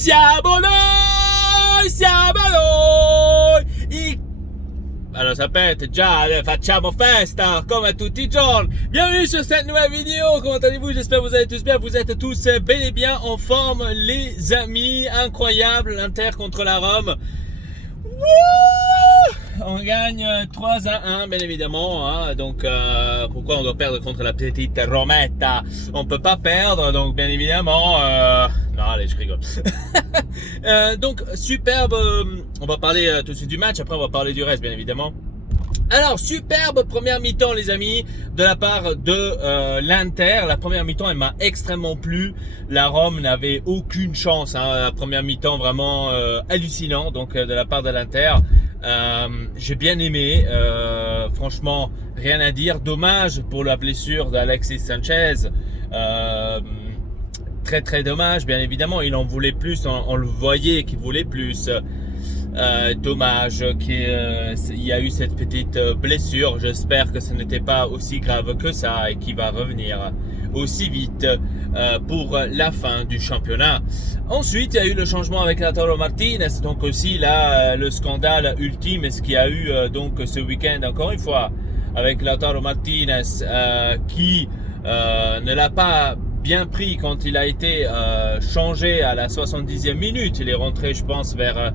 Siamo noi, siamo noi. Allora sapete già, facciamo festa come tutti i giorni. Bienvenue sur cette nouvelle vidéo. Comment allez-vous? J'espère que vous allez tous bien. Vous êtes tous bel et bien en forme, les amis. Incroyable, l'Inter contre la Rome. Wouh! On gagne 3-1, bien évidemment. Hein. Donc, pourquoi on doit perdre contre la petite Rometta? On peut pas perdre, donc bien évidemment. Non, allez, je rigole. Donc, superbe. On va parler tout de suite du match. Après, on va parler du reste, bien évidemment. Alors, superbe première mi-temps, les amis, de la part de l'Inter. La première mi-temps, elle m'a extrêmement plu. La Rome n'avait aucune chance. Hein. La première mi-temps, vraiment hallucinant. Donc, de la part de l'Inter. J'ai bien aimé. Franchement, rien à dire. Dommage pour la blessure d'Alexis Sanchez. Très, très dommage. Bien évidemment, il en voulait plus. On le voyait qu'il voulait plus. Dommage qu'il y a eu cette petite blessure. J'espère que ce n'était pas aussi grave que ça et qu'il va revenir aussi vite pour la fin du championnat. Ensuite, il y a eu le changement avec Lautaro Martinez, donc aussi là le scandale ultime, ce qu'il y a eu donc ce week-end encore une fois avec Lautaro Martinez qui ne l'a pas bien pris quand il a été changé à la 70e minute. Il est rentré, je pense, vers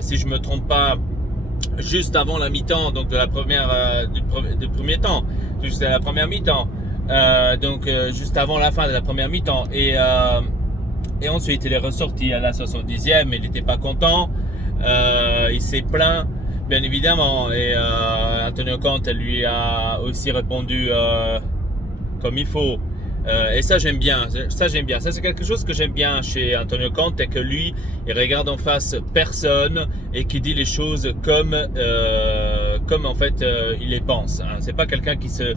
si je me trompe pas, juste avant la mi-temps, donc de la première du premier temps, juste à la première mi-temps, donc juste avant la fin de la première mi-temps, et ensuite il est ressorti à la 70e, il n'était pas content, il s'est plaint, bien évidemment, et Antonio Conte lui a aussi répondu comme il faut. Et ça j'aime bien, ça c'est quelque chose que j'aime bien chez Antonio Conte, que lui il regarde en face personne et qui dit les choses comme en fait il les pense. Hein. C'est pas quelqu'un qui se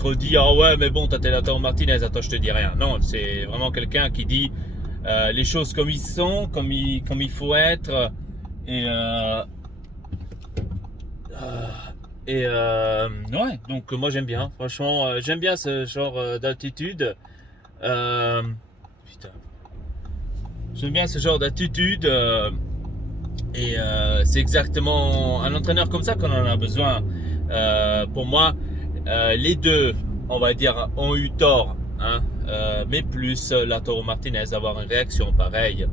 redit ah ouais mais bon toi t'es Lautaro Martinez, attends je te dis rien. Non, c'est vraiment quelqu'un qui dit les choses comme ils sont, comme il faut être ouais, donc moi j'aime bien, franchement, j'aime bien ce genre d'attitude. Putain. J'aime bien ce genre d'attitude c'est exactement un entraîneur comme ça qu'on en a besoin. Pour moi, les deux, on va dire, ont eu tort, hein, mais plus Lautaro Martinez avoir une réaction pareille,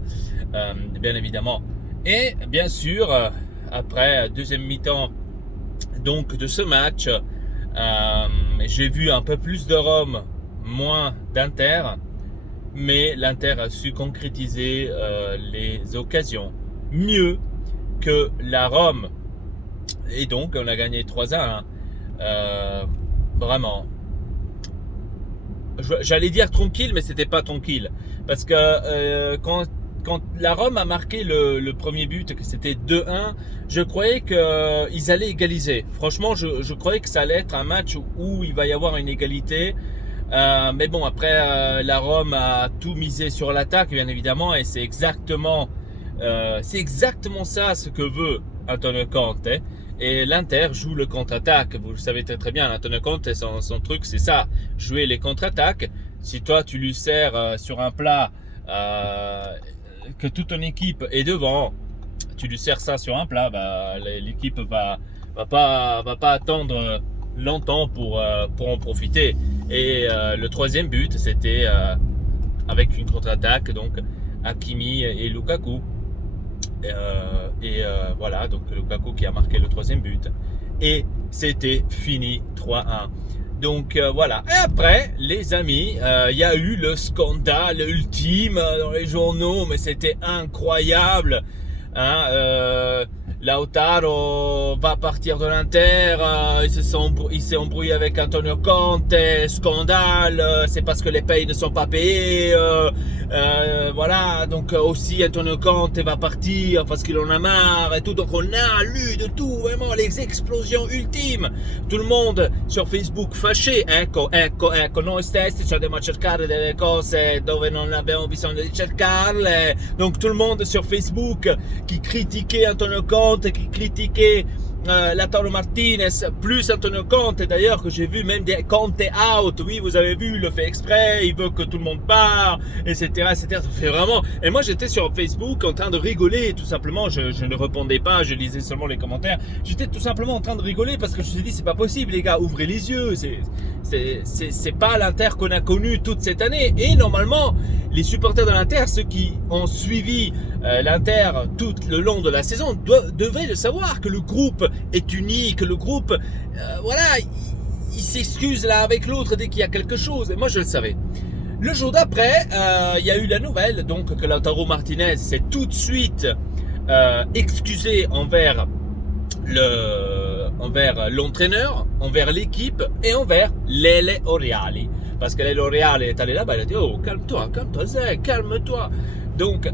bien évidemment. Et bien sûr, après deuxième mi-temps donc de ce match, j'ai vu un peu plus de Rome, moins d'Inter, mais l'Inter a su concrétiser les occasions mieux que la Rome, et donc on a gagné 3-1. Vraiment, j'allais dire tranquille, mais c'était pas tranquille, parce que quand la Rome a marqué le premier but, que c'était 2-1, je croyais qu'ils allaient égaliser. Franchement, je croyais que ça allait être un match où il va y avoir une égalité. Mais bon, après, la Rome a tout misé sur l'attaque, bien évidemment, et c'est exactement ça ce que veut Antonio Conte. Et l'Inter joue le contre-attaque. Vous le savez très très bien, Antonio Conte, son truc, c'est ça, jouer les contre-attaques. Si toi, tu lui sers sur un plat... que toute ton équipe est devant, tu lui sers ça sur un plat, bah, l'équipe va pas attendre longtemps pour en profiter. Et le troisième but, c'était avec une contre-attaque, donc Hakimi et Lukaku. Voilà, donc Lukaku qui a marqué le troisième but. Et c'était fini 3-1. Donc voilà. Et après, les amis, il y a eu le scandale ultime dans les journaux, mais c'était incroyable. Hein, Lautaro va partir de l'Inter, il s'est embrouillé avec Antonio Conte, scandale, c'est parce que les payes ne sont pas payés, voilà, donc aussi Antonio Conte va partir parce qu'il en a marre et tout, donc on a lu de tout, vraiment les explosions ultimes, tout le monde sur Facebook fâché, ecco, noi stessi ci andiamo a cercare delle cose dove non abbiamo bisogno di cercarle, donc tout le monde sur Facebook qui critiquait Antonio Conte, qui critiquait Lautaro Martinez plus Antonio Conte, d'ailleurs, que j'ai vu même des Conte out. Oui, vous avez vu, il le fait exprès, il veut que tout le monde part, etc., etc. Ça fait vraiment. Et moi, j'étais sur Facebook en train de rigoler, tout simplement. Je ne répondais pas, je lisais seulement les commentaires. J'étais tout simplement en train de rigoler parce que je me suis dit, c'est pas possible, les gars, ouvrez les yeux. C'est pas l'Inter qu'on a connu toute cette année. Et normalement, les supporters de l'Inter, ceux qui ont suivi l'Inter tout le long de la saison, devraient le savoir que le groupe est uni, que le groupe, voilà, il s'excuse l'un avec l'autre dès qu'il y a quelque chose. Et moi, je le savais. Le jour d'après, il y a eu la nouvelle, donc que Lautaro Martinez s'est tout de suite excusé envers l'entraîneur, envers l'équipe et envers Lele Oriali. Parce que Lele Oriali est allé là-bas, il a dit « Oh, calme-toi, Zé, calme-toi ». Donc,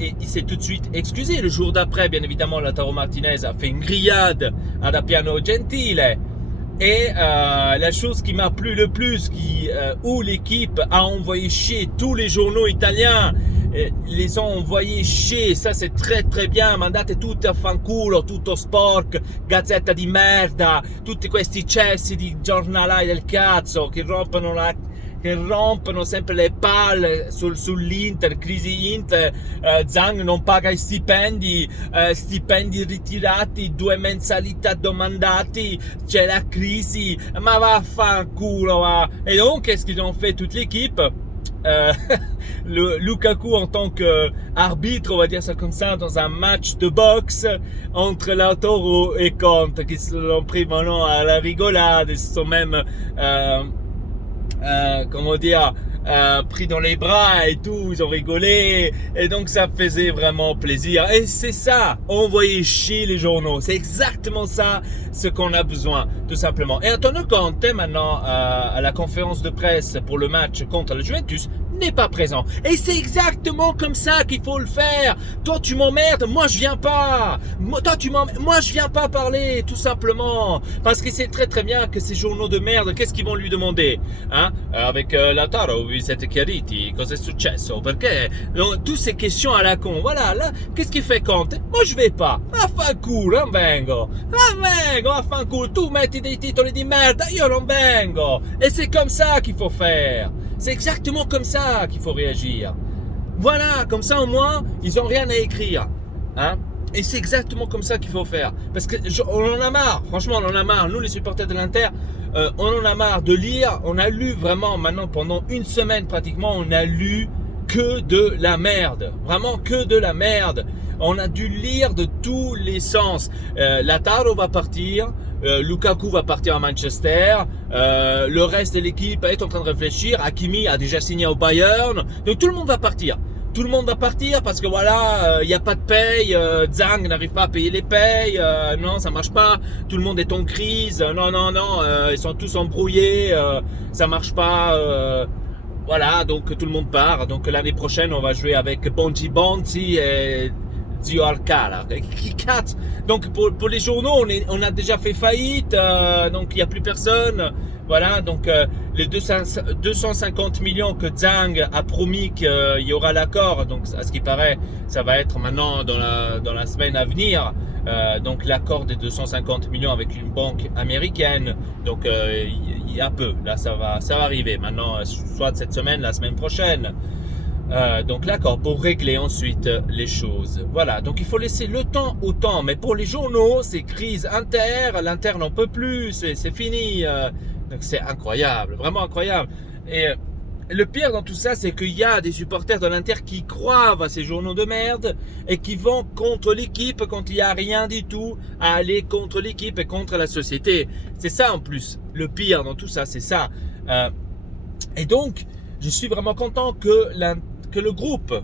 et il s'est tout de suite excusé. Le jour d'après, bien évidemment, Lautaro Martinez a fait une grillade à Appiano Gentile. Et la chose qui m'a plu le plus, où l'équipe a envoyé chier tous les journaux italiens, les ont envoyés chier, ça c'est très très bien, mandate tutti a fanculo, tutto sporco, gazzetta di merda, tutti questi cessi di giornalai del cazzo che rompono sempre le palle sull'Inter, crisi Inter, Zhang non paga i stipendi ritirati, 2 mensalità domandati, c'è la crisi, ma vaffanculo va. Et donc, qu'est-ce qu'ils ont fait toute l'équipe? Lukaku en tant qu'arbitre, on va dire ça comme ça, dans un match de boxe entre Lautaro et Conte, qui se l'ont pris maintenant à la rigolade, ils se sont même comment dire, pris dans les bras et tout, ils ont rigolé, et donc ça faisait vraiment plaisir. Et c'est ça, envoyer chier les journaux, c'est exactement ça ce qu'on a besoin, tout simplement. Et Antonio Conte, maintenant, à la conférence de presse pour le match contre la Juventus, n'est pas présent. Et c'est exactement comme ça qu'il faut le faire. Toi, tu m'emmerdes, moi je viens pas. Moi je viens pas parler, tout simplement. Parce que c'est très très bien que ces journaux de merde, qu'est-ce qu'ils vont lui demander, hein? Avec Lautaro, vi siete chiariti? Cosa è successo? Perché toutes ces questions à la con. Voilà, là, qu'est-ce qu'il fait Conte? Moi je vais pas. Affanculo, non vengo. Affanculo. Tu metti dei titoli di merda, io non vengo. Et c'est comme ça qu'il faut faire. C'est exactement comme ça qu'il faut réagir. Voilà, comme ça au moins, ils n'ont rien à écrire. Hein? Et c'est exactement comme ça qu'il faut faire. Parce que on en a marre, franchement on en a marre. Nous les supporters de l'Inter, on en a marre de lire. On a lu vraiment maintenant pendant une semaine pratiquement, on a lu que de la merde. Vraiment que de la merde. On a dû lire de tous les sens. Lautaro va partir. Lukaku va partir à Manchester, le reste de l'équipe est en train de réfléchir, Hakimi a déjà signé au Bayern, donc tout le monde va partir. Tout le monde va partir parce que voilà, il n'y a pas de paye, Zhang n'arrive pas à payer les payes, non ça marche pas, tout le monde est en crise, non, ils sont tous embrouillés, ça marche pas, voilà, donc tout le monde part. Donc l'année prochaine on va jouer avec Bonzi et Zio Alcala. Donc pour les journaux, on a déjà fait faillite, donc il n'y a plus personne. Voilà, donc les 250 millions que Zhang a promis qu'il y aura l'accord, donc à ce qui paraît, ça va être maintenant dans la semaine à venir. Donc l'accord des 250 millions avec une banque américaine. Donc il y a peu, là ça va arriver maintenant, soit cette semaine, la semaine prochaine. Donc l'accord pour régler ensuite les choses. Voilà, donc il faut laisser le temps au temps. Mais pour les journaux, c'est crise Inter, l'Inter n'en peut plus, c'est fini. Donc c'est incroyable, vraiment incroyable. Et le pire dans tout ça, c'est qu'il y a des supporters de l'Inter qui croient à ces journaux de merde et qui vont contre l'équipe quand il n'y a rien du tout à aller contre l'équipe et contre la société. C'est ça en plus, le pire dans tout ça, c'est ça. Et donc, je suis vraiment content que le groupe,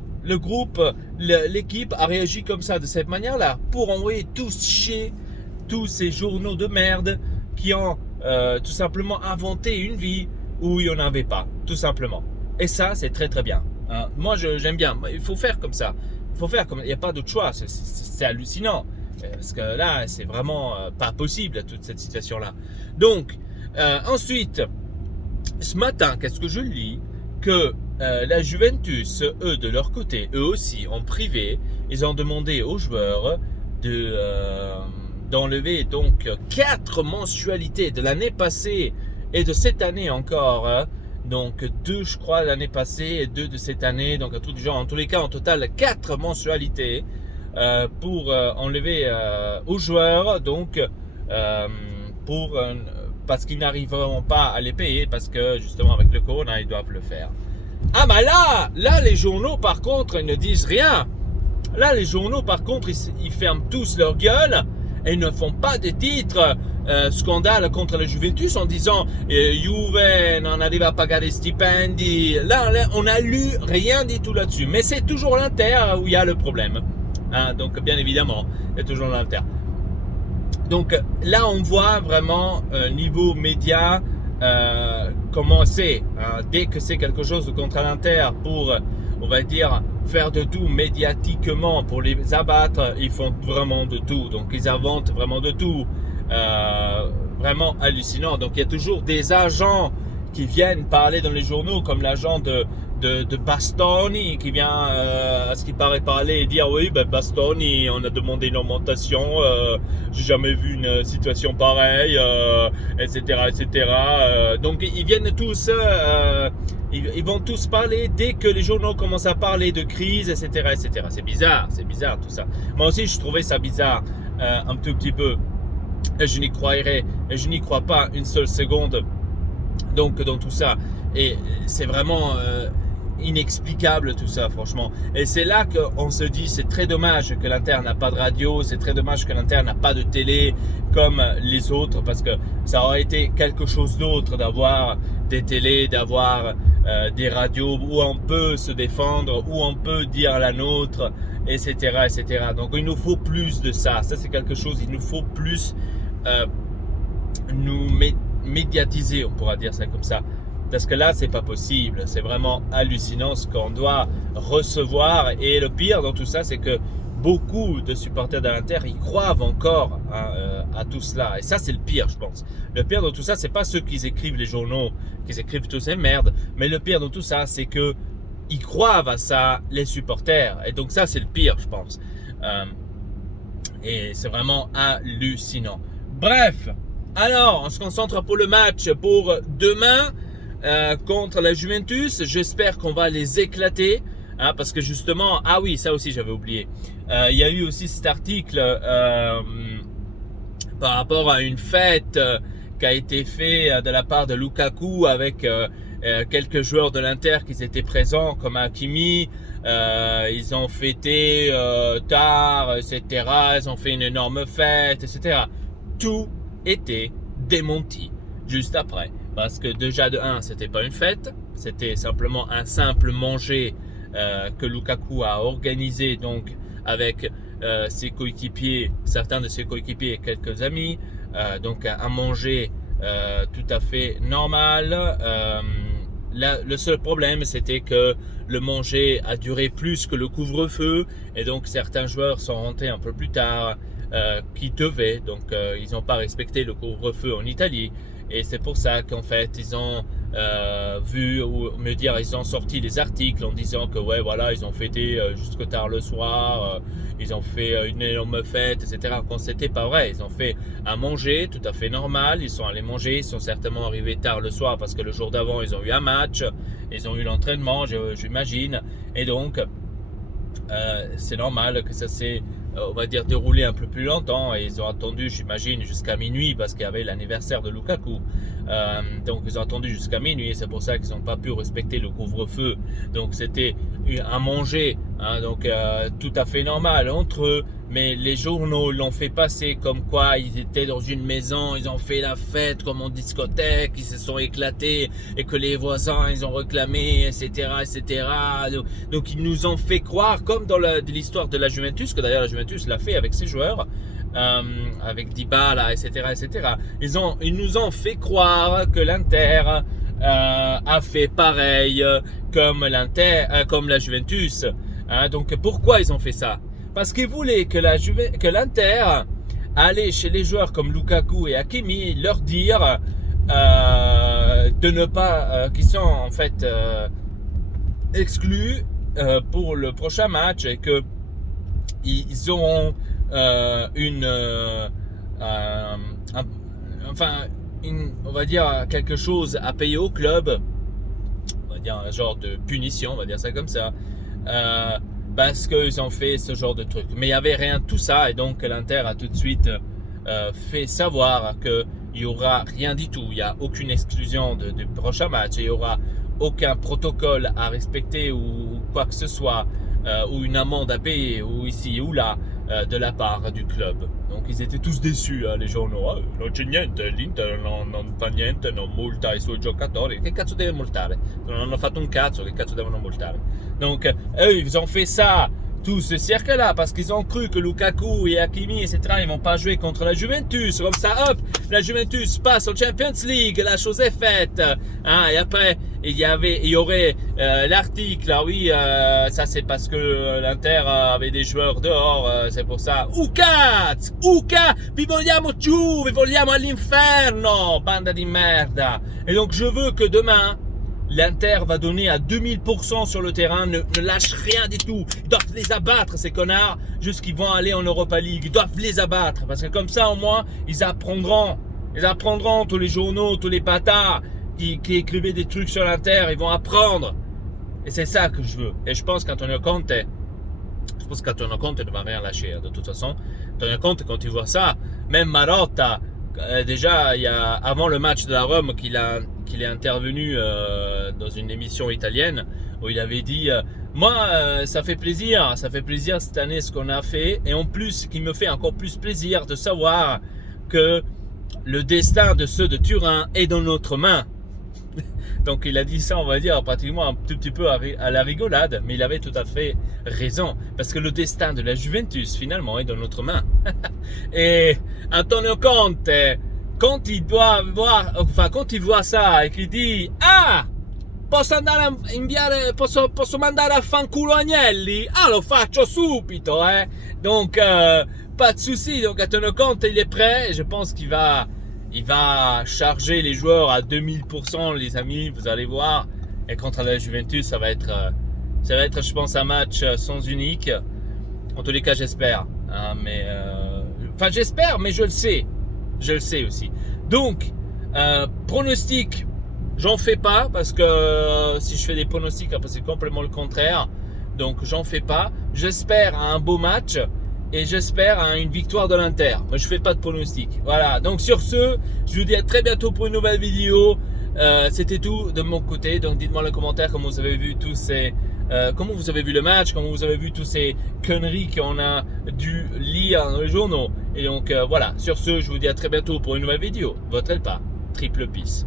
l'équipe a réagi comme ça, de cette manière-là, pour envoyer tous chier tous ces journaux de merde qui ont tout simplement inventé une vie où il n'y en avait pas, tout simplement. Et ça, c'est très très bien. Moi, j'aime bien. Il faut faire comme ça. Il n'y a pas d'autre choix. C'est hallucinant. Parce que là, c'est vraiment pas possible, toute cette situation-là. Donc, ensuite, ce matin, qu'est-ce que je lis? Que la Juventus, eux, de leur côté, eux aussi, en privé, ils ont demandé aux joueurs d'enlever donc 4 mensualités de l'année passée et de cette année encore. Hein. Donc 2 je crois l'année passée et 2 de cette année. Donc en tous les cas en total 4 mensualités pour enlever aux joueurs. Donc parce qu'ils n'arriveront pas à les payer parce que justement avec le corona ils doivent le faire. Ah bah là les journaux par contre ils ne disent rien. Là les journaux par contre ils ferment tous leur gueule et ils ne font pas de titres scandale contre la Juventus en disant Juve non arrive à pagar les stipendi. Là on n'a lu rien du tout là-dessus. Mais c'est toujours l'Inter où il y a le problème. Hein, donc bien évidemment c'est toujours l'Inter. Donc là on voit vraiment niveau média comment c'est. Hein, dès que c'est quelque chose contre l'Inter pour on va dire faire de tout médiatiquement pour les abattre, ils font vraiment de tout. Donc ils inventent vraiment de tout. Vraiment hallucinant. Donc il y a toujours des agents qui viennent parler dans les journaux, comme l'agent de Bastoni qui vient à ce qui paraît parler et dire oui Bastoni on a demandé une augmentation, j'ai jamais vu une situation pareille, etc. Donc ils viennent tous ils vont tous parler dès que les journaux commencent à parler de crise, etc. C'est bizarre tout ça. Moi aussi je trouvais ça bizarre un tout petit peu. Et je n'y crois pas une seule seconde donc dans tout ça. Et c'est vraiment inexplicable tout ça franchement. Et c'est là qu'on se dit c'est très dommage que l'Inter n'a pas de radio, c'est très dommage que l'Inter n'a pas de télé comme les autres, parce que ça aurait été quelque chose d'autre d'avoir des télés, d'avoir des radios où on peut se défendre, où on peut dire la nôtre, etc. Donc il nous faut plus de ça. Ça c'est quelque chose, il nous faut plus nous médiatiser, on pourra dire ça comme ça. Parce que là, c'est pas possible. C'est vraiment hallucinant ce qu'on doit recevoir. Et le pire dans tout ça, c'est que beaucoup de supporters de l'Inter, ils croient encore à tout cela. Et ça, c'est le pire, je pense. Le pire dans tout ça, c'est pas ceux qui écrivent les journaux, qui écrivent toutes ces merdes. Mais le pire dans tout ça, c'est que ils croient à ça, les supporters. Et donc ça, c'est le pire, je pense. Et c'est vraiment hallucinant. Bref, alors, on se concentre pour le match pour demain. Contre la Juventus, j'espère qu'on va les éclater, hein, parce que justement, ah oui, ça aussi j'avais oublié, il y a eu aussi cet article par rapport à une fête qui a été faite de la part de Lukaku avec quelques joueurs de l'Inter qui étaient présents comme Hakimi. Ils ont fêté tard, etc. Ils ont fait une énorme fête, etc. Tout était démenti juste après. Parce que déjà de 1, c'était pas une fête, c'était simplement un simple manger que Lukaku a organisé donc avec ses coéquipiers, certains de ses coéquipiers et quelques amis. Donc un manger tout à fait normal. Le seul problème, c'était que le manger a duré plus que le couvre-feu et donc certains joueurs sont rentrés un peu plus tard qui devaient. Donc ils n'ont pas respecté le couvre-feu en Italie. Et c'est pour ça qu'en fait ils ont ils ont sorti les articles en disant que ouais voilà ils ont fêté jusque tard le soir, ils ont fait une énorme fête, etc. Quand c'était pas vrai, ils ont fait à manger tout à fait normal, ils sont allés manger, ils sont certainement arrivés tard le soir parce que le jour d'avant ils ont eu un match, ils ont eu l'entraînement j'imagine, et donc c'est normal que ça s'est on va dire déroulé un peu plus longtemps, et ils ont attendu j'imagine jusqu'à minuit parce qu'il y avait l'anniversaire de Lukaku, donc ils ont attendu jusqu'à minuit et c'est pour ça qu'ils n'ont pas pu respecter le couvre-feu. Donc c'était à manger, hein, donc tout à fait normal entre eux, mais les journaux l'ont fait passer comme quoi ils étaient dans une maison, ils ont fait la fête comme en discothèque, ils se sont éclatés et que les voisins ils ont réclamé, etc. Donc ils nous ont fait croire, comme dans l'histoire de la Juventus, que d'ailleurs la Juventus l'a fait avec ses joueurs, avec Dybala, etc. Ils nous ont fait croire que l'Inter a fait pareil comme la Juventus. Hein, donc pourquoi ils ont fait ça? Parce qu'ils voulaient que l'Inter allait chez les joueurs comme Lukaku et Hakimi leur dire de ne pas qu'ils sont en fait exclus pour le prochain match et que ils auront on va dire quelque chose à payer au club, on va dire un genre de punition, on va dire ça comme ça, parce qu'ils ont fait ce genre de truc. Mais il n'y avait rien de tout ça, et donc l'Inter a tout de suite fait savoir qu'il n'y aura rien du tout, il n'y a aucune exclusion du prochain match, il n'y aura aucun protocole à respecter ou quoi que ce soit, ou une amende à payer, ou ici ou là, de la part du club. Donc ils étaient tous déçus, les journaux. Oh, non c'è niente, l'Inter non fa niente, non multa i suoi giocatori. Che cazzo deve multare? Non hanno fatto un cazzo, che cazzo devono multare? Donc eux, ils ont fait ça, tout ce cirque-là, parce qu'ils ont cru que Lukaku et Hakimi, etc., ils vont pas jouer contre la Juventus. Comme ça, hop, la Juventus passe en Champions League, la chose est faite. Hein, et après, il y aurait l'article, oui, ça c'est parce que l'Inter avait des joueurs dehors, c'est pour ça. Uca, vi vogliamo giù, vi vogliamo all'inferno, banda di merda. Et donc je veux que demain, l'Inter va donner à 2000% sur le terrain, ne lâche rien du tout. Ils doivent les abattre, ces connards, jusqu'ils vont aller en Europa League. Ils doivent les abattre, parce que comme ça, au moins, ils apprendront tous les journaux, tous les bâtards qui écrivaient des trucs sur l'Inter, ils vont apprendre. Et c'est ça que je veux. Et je pense qu'Antonio Conte ne va rien lâcher, de toute façon. Antonio Conte, quand il voit ça, même Marotta, déjà, il y a, avant le match de la Rome, qu'il est intervenu dans une émission italienne où il avait dit moi ça fait plaisir cette année ce qu'on a fait, et en plus ce qui me fait encore plus plaisir de savoir que le destin de ceux de Turin est dans notre main. Donc il a dit ça, on va dire, pratiquement un tout petit peu à la rigolade, mais il avait tout à fait raison, parce que le destin de la Juventus finalement est dans notre main. Et Antonio Conte, quand il voit ça et qu'il dit posso mandare a fanculo Agnelli? Lo faccio subito, Donc pas de souci. Donc Antonio Conte il est prêt, je pense qu'il va charger les joueurs à 2000%, les amis, vous allez voir. Et contre la Juventus, ça va être je pense un match sans unique. En tous les cas, j'espère. J'espère, mais je le sais aussi. Donc, pronostic, j'en fais pas, parce que si je fais des pronostics, après c'est complètement le contraire. Donc, j'en fais pas. J'espère à un beau match. Et j'espère à une victoire de l'Inter. Moi, je fais pas de pronostic. Voilà. Donc sur ce, je vous dis à très bientôt pour une nouvelle vidéo. C'était tout de mon côté. Donc dites-moi dans les commentaires comment vous avez vu comment vous avez vu le match, comment vous avez vu tous ces conneries qu'on a dû lire dans les journaux. Et donc voilà. Sur ce, je vous dis à très bientôt pour une nouvelle vidéo. Votre Elpa, triple peace.